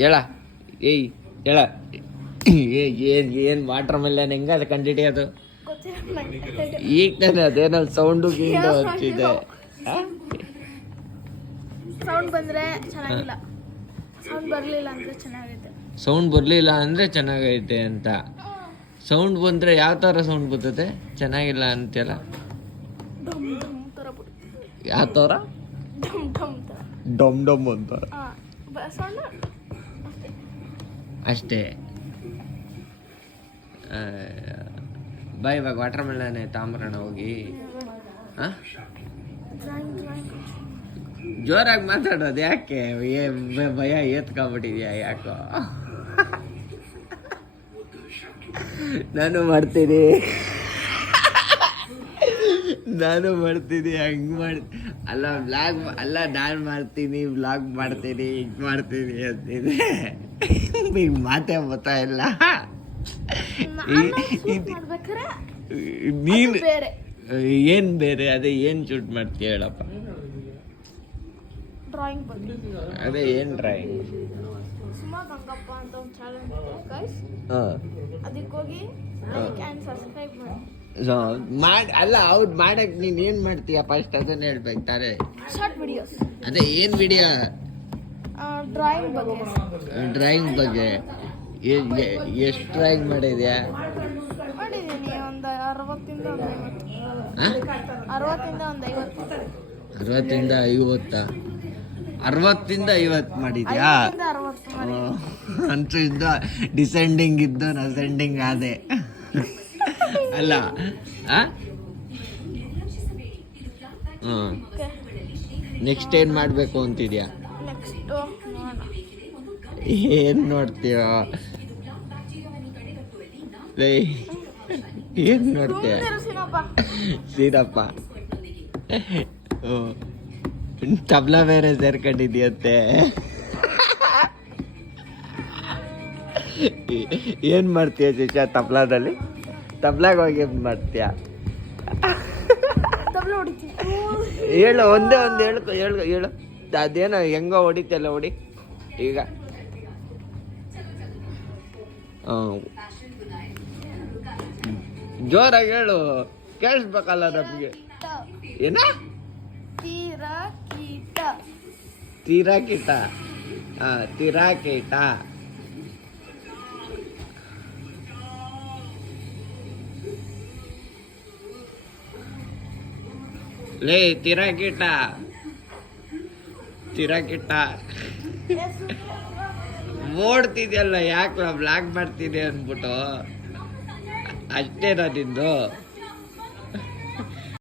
ಹೇಳ ಏಯ್ ಹೇಳ ಏನು ವಾಟರ್ ಮೆಲನ್ ಹೆಂಗ ಅದು ಕಂಡಿಡಿಯೋದು ಈಗ ತಾನೆ ಅದೇನೋ ಸೌಂಡು ಗೀಂಡು ಹಚ್ಚಿದೆ. ಸೌಂಡ್ ಬಂದ್ರೆ ಚೆನ್ನಾಗಿಲ್ಲ, ಸೌಂಡ್ ಬರಲಿಲ್ಲ ಅಂದ್ರೆ ಚೆನ್ನಾಗೈತೆ. ಸೌಂಡ್ ಬರಲಿಲ್ಲ ಅಂದರೆ ಚೆನ್ನಾಗೈತೆ ಅಂತ. ಸೌಂಡ್ ಬಂದರೆ ಯಾವ ಥರ ಸೌಂಡ್ ಬರ್ತದೆ? ಚೆನ್ನಾಗಿಲ್ಲ ಅಂತೆಲ್ಲ ಯಾವ ಥರ? ಡಮ್ ಡಮ್ ಅಂತಾರ ಅಷ್ಟೇ. ಬಾ ಇವಾಗ ವಾಟರ್ ಮೆಲನ್ ತಾಂಬರೋಣ ಹೋಗಿ. ಹಾಂ ಜೋರಾಗಿ ಮಾತಾಡೋದು ಯಾಕೆ? ಭಯ ಎತ್ಕೊಂಬಿಟ್ಟಿದ್ಯಾ ಯಾಕೋ? ನಾನು ಮಾಡ್ತೀನಿ ಹಂಗೆ ಮಾಡಿ ಅಲ್ಲ ವ್ಲಾಗ್ ಅಲ್ಲ, ನಾನು ಮಾಡ್ತೀನಿ ವ್ಲಾಗ್ ಮಾಡ್ತೀನಿ ಹಿಂಗೆ ಮಾಡ್ತೀನಿ ಅಂತಿದೆ. ಈಗ ಮಾತೇ ಬರ್ತಾ ಇಲ್ಲ. ನೀನು ಏನು ಬೇರೆ? ಅದೇ ಏನು ಶೂಟ್ ಮಾಡ್ತೀಯ ಹೇಳಪ್ಪ? ಡ್ರಾಯಿಂಗ್ ಬಗ್ಗೆ. ಅದೇ ಏನು ಡ್ರಾಯಿಂಗ್? ಸುಮಾ ಗಂಗಪ್ಪ ಅಂತ ಒಂದು ಚಾನಲ್ ಇದೆ ಗೈಸ್, ಅದಕ್ಕೆ ಹೋಗಿ ಲೈಕ್ ಆ್ಯಂಡ್ ಸಬ್ಸ್ಕ್ರೈಬ್ ಮಾಡಿ. ಅಲ್ಲ ಅವ್ರು ಮಾಡಕ್ಕೆ ನೀನು ಏನು ಮಾಡ್ತೀಯ ಫಸ್ಟ್ ಅದನ್ನ ಹೇಳ್ಬೇಕು ತಾನೆ. Short videos. ಅದೇ ಏನು ವಿಡಿಯೋ? ಡ್ರಾಯಿಂಗ್ ಬಗ್ಗೆ. ಡ್ರಾಯಿಂಗ್ ಬಗ್ಗೆ ಎಷ್ಟು ಡ್ರಾಯಿಂಗ್ ಮಾಡಿದ್ಯಾ? ಮಾಡಿದ್ದೀನಿ ಒಂದು 60ರಿಂದ ಒಂದು 50. 60ರಿಂದ 50. 60ರಿಂದ 50 ಮಾಡಿದ್ಯಾ? ಅಂತೂ ಇದ್ದು ಡಿಸೆಂಡಿಂಗ್ ಇದ್ದು ಅಸೆಂಡಿಂಗ್ ಆದೆ ಅಲ್ಲ? ನೆಕ್ಸ್ಟ್ ಏನು ಮಾಡಬೇಕು ಅಂತಿದ್ಯಾ? ಏನು ನೋಡ್ತೀಯ? ಏನು ನೋಡ್ತೀಯ? ಸೀನಪ್ಪ ತಬ್ಲಾ ಬೇರೆ ಸೇರ್ಕೊಂಡಿದ್ಯಂತೆ. ಏನು ಮಾಡ್ತೀಯ ಶಿಶಾ ತಬ್ಲಾದಲ್ಲಿ? ತಬ್ಲಾಗ ಹೋಗಿ ಏನು ಮಾಡ್ತೀಯ? ಹೇಳು, ಒಂದೇ ಒಂದು ಹೇಳು. ಅದೇನೋ ಹೆಂಗೋ ಹೊಡಿತಲ್ಲ, ಹೊಡಿ ಈಗ. ಜೋರಾಗಿ ಹೇಳು, ಕೇಳಿಸ್ಬೇಕಲ್ಲ ನಮಗೆ. ಏನ? ತೀರಾಕೀಟ. ತೀರಾಕೀಟ. ಲೇ ತೀರಾಕೀಟ ಓಡ್ತಿದ್ಯಲ್ಲ, ಯಾಕೆ ಬ್ಲಾಕ್ ಮಾಡ್ತೀನಿ ಅಂದ್ಬಿಟ್ಟು. ಅಷ್ಟೇನಾ ನಿಂದು?